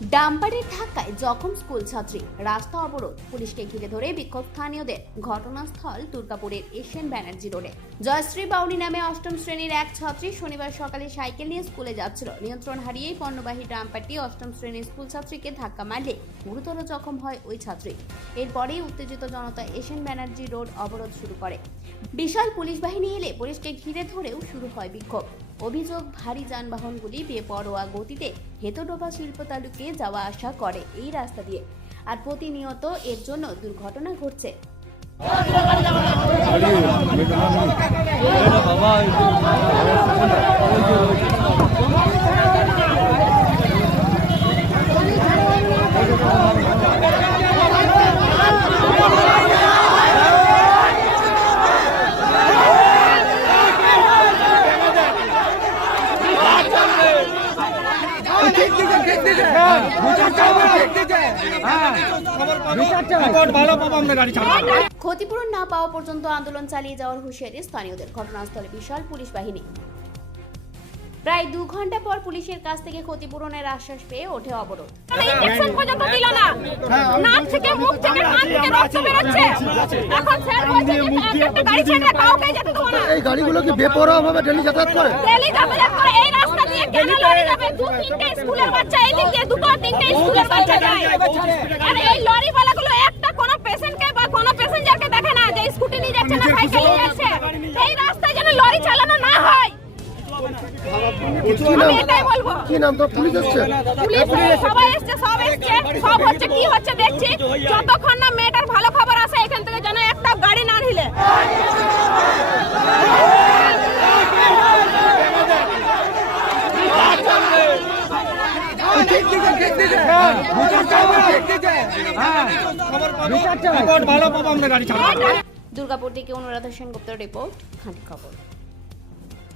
ডাম্পারের ধাক্কায় জখম স্কুল ছাত্রী। রাস্তা অবরোধ। পুলিশকে ঘিরে ধরে বিক্ষোভ স্থানীয়দের। ঘটনাস্থল দুর্গাপুরের এশিয়ান ব্যানার্জি রোডে। জয়শ্রী বাউনি নামে অষ্টম শ্রেণির এক ছাত্রী শনিবার সকালে সাইকেল নিয়ে স্কুলে যাচ্ছিল। নিয়ন্ত্রণ হারিয়েই পণ্যবাহী ডাম্পারটি অষ্টম শ্রেণির স্কুল ছাত্রীকে ধাক্কা মারলে গুরুতর জখম হয় ওই ছাত্রী। এরপরেই উত্তেজিত জনতা এশিয়ান ব্যানার্জি রোড অবরোধ শুরু করে। বিশাল পুলিশ বাহিনী এলে পুলিশকে ঘিরে ধরেও শুরু হয় বিক্ষোভ। অভিযোগ, ভারী যানবাহনগুলি বেপরোয়া গতিতে হেতডোবা শিল্প তালুকে যাওয়া আসা করে এই রাস্তা দিয়ে। আর প্রতিনিয়ত এর জন্য দুর্ঘটনা ঘটছে। ভালো ক্ষতিপূরণ না পাওয়া পর্যন্ত আন্দোলন চালিয়ে যাওয়ার হুঁশিয়ারি স্থানীয়দের। ঘটনাস্থলে বিশাল পুলিশ বাহিনী। প্রায় দু ঘণ্টা পর পুলিশের কাছ থেকে ক্ষতিপূরণের আশ্বাস পেয়ে ওঠে অবরোধ। ইনজেকশন পর্যন্ত দিল না। থেকে মুখ থেকে রক্ত বেরোচ্ছে। এখন স্যার বলছে এই গাড়িগুলো কি বেপরোয়া ভাবে ডেলি যাতায়াত করে? ডেলি যাতায়াত করে এই রাস্তা দিয়ে কেন লরি যাবে? দু তিনটে স্কুলের বাচ্চা এই দিক দিয়ে দুটো তিনটে স্কুলের বাচ্চা যায়। আর এই লরি বালাগুলো একটা কোনো পেশেন্টকে বা কোনো প্যাসেঞ্জারকে দেখে না যে স্কুটি নিয়ে যাচ্ছে না সাইকেল নিয়ে যাচ্ছে। এই রাস্তায় যেন লরি চালানো না হয়। কি নাম? আমি এটাই বলব। কি নাম? তো পুলিশ এসছে? পুলিশ সবাই এসছে সব এসছে সব হচ্ছে কি হচ্ছে দেখছি। যতক্ষণ না মেয়েটার ভালো খবর আসে এখান থেকে যেন একটা গাড়ি না নিলে ভালো পাবো আমরা গাড়ি ছাড়বো দুর্গাপুর থেকে অনুরাধা সেনগুপ্ত রিপোর্ট খাঁটি খবর।